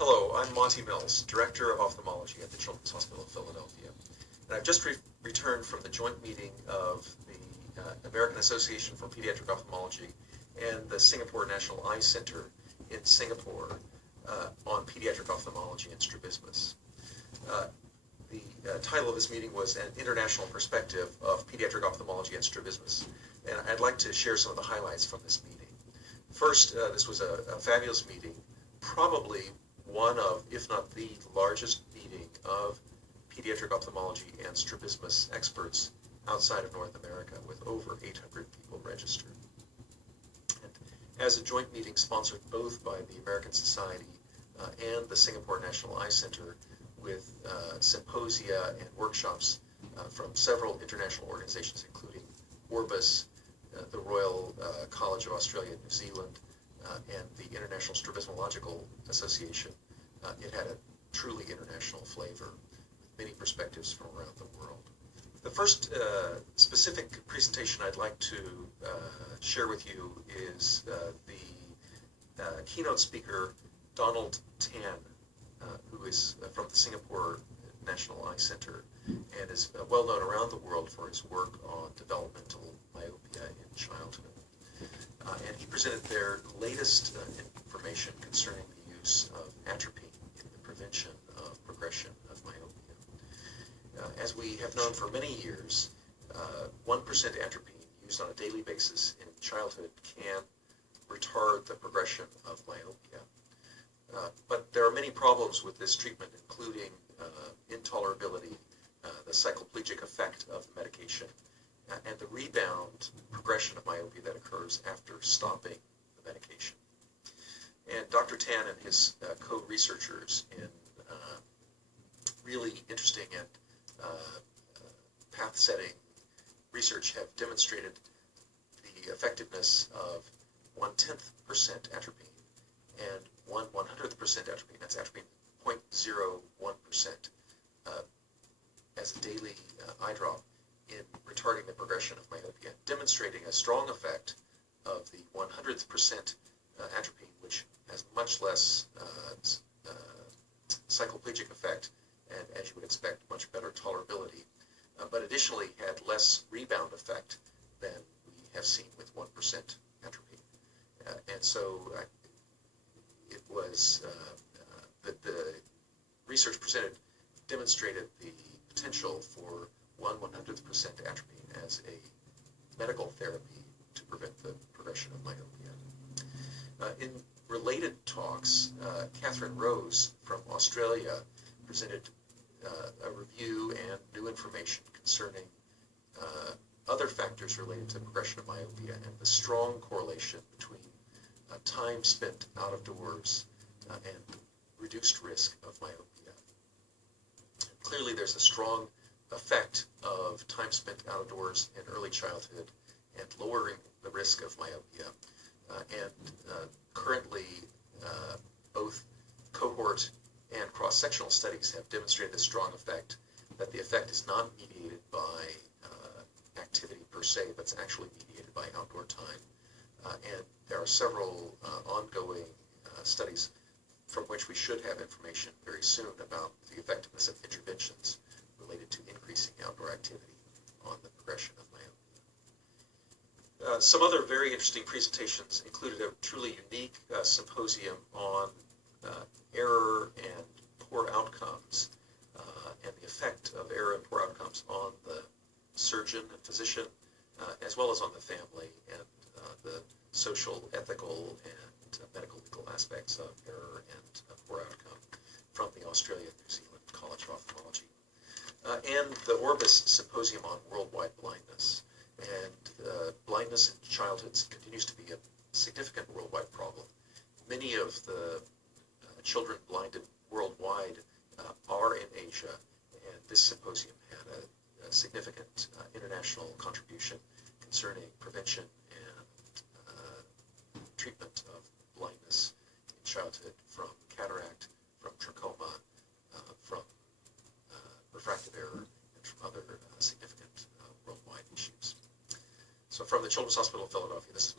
Hello, I'm Monty Mills, Director of Ophthalmology at the Children's Hospital of Philadelphia. And I've just returned from the joint meeting of the American Association for Pediatric Ophthalmology and the Singapore National Eye Center in Singapore on pediatric ophthalmology and strabismus. The title of this meeting was An International Perspective of Pediatric Ophthalmology and Strabismus, and I'd like to share some of the highlights from this meeting. First, this was a fabulous meeting, probably one of, if not the largest meeting of pediatric ophthalmology and strabismus experts outside of North America, with over 800 people registered. And as a joint meeting sponsored both by the American Society and the Singapore National Eye Center, with symposia and workshops from several international organizations, including Orbis, the Royal College of Australia and New Zealand, and the International Strabismological Association, it had a truly international flavor, with many perspectives from around the world. The first specific presentation I'd like to share with you is the keynote speaker, Donald Tan, who is from the Singapore National Eye Center and is well known around the world for his work on developmental myopia in childhood. And he presented their latest information concerning the use of atropine in the prevention of progression of myopia. As we have known for many years, 1% atropine used on a daily basis in childhood can retard the progression of myopia. But there are many problems with this treatment, including intolerability, the cycloplegic effect of the medication, and the rebound progression of myopia that occurs after stopping the medication. And Dr. Tan and his co-researchers in really interesting and path-setting research have demonstrated the effectiveness of 0.1% atropine and 1/100th% atropine, that's atropine 0.01%, as a daily eye drop in retarding the progression of myopia, demonstrating a strong effect of the 100th% atropine, which has much less cycloplegic effect, and as you would expect, much better tolerability, but additionally had less rebound effect than we have seen with 1% atropine. And so it was that the research presented demonstrated the potential for 1/100th% atropine as a medical therapy to prevent the progression of myopia. In related talks, Catherine Rose from Australia presented a review and new information concerning other factors related to progression of myopia and the strong correlation between time spent out of doors and reduced risk of myopia. Clearly, there's a strong effect of time spent out of doors in early childhood and lowering the risk of myopia. And currently, both cohort and cross-sectional studies have demonstrated a strong effect, that the effect is not mediated by activity per se, but it's actually mediated by outdoor time. And there are several ongoing studies from which we should have information very soon about the effectiveness of interventions related to increasing outdoor activity on the progression of myopia. Some other very interesting presentations included a truly unique symposium on error and poor outcomes, and the effect of error and poor outcomes on the surgeon and physician, as well as on the family, and the social, ethical, and medical legal aspects of error and poor outcome from the Australia and New Zealand College of Ophthalmology. And the Orbis Symposium on Worldwide Blindness. And blindness in childhood continues to be a significant worldwide problem. Many of the children blinded worldwide are in Asia, and this symposium had a significant international contribution concerning prevention and treatment of blindness in childhood, from cataract, from trachoma, from refractive error, and from other significant worldwide issues. So from the Children's Hospital of Philadelphia, this is